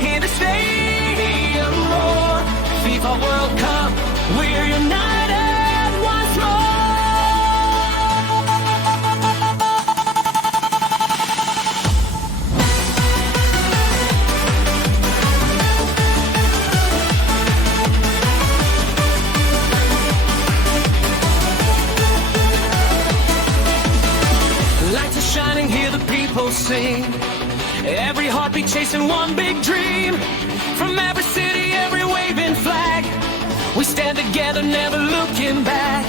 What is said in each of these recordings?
Hear the stadium roar, FIFA World Cup, we're united once more. Lights are shining, hear the people sing. Every heartbeat chasing one big dream. From every city, every waving flag, we stand together, never looking back.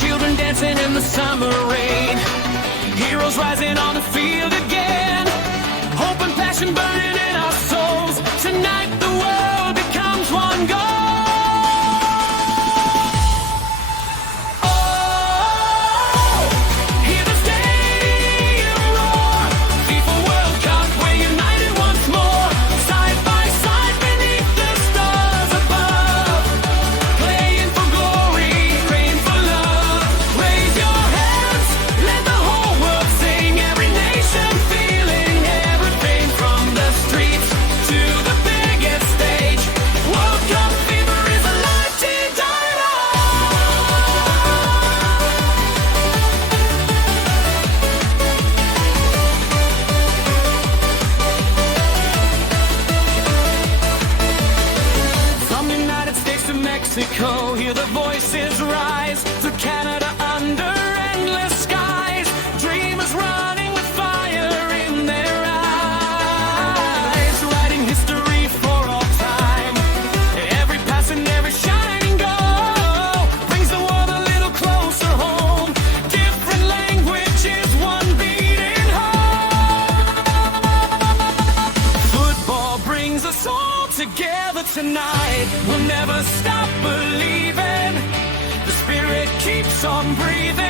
Children dancing in the summer rain, heroes rising on the field again. Hope and passion burning in our souls. Tonight the world becomes one goal. Mexico, hear the voices rise through Canada under endless skies. Dreamers running with fire in their eyes, writing history for all time. Every pass and every shining goal brings the world a little closer home. Different languages, one beating heart. Football brings us all together tonight. We'll never stop believing. The spirit keeps on breathing.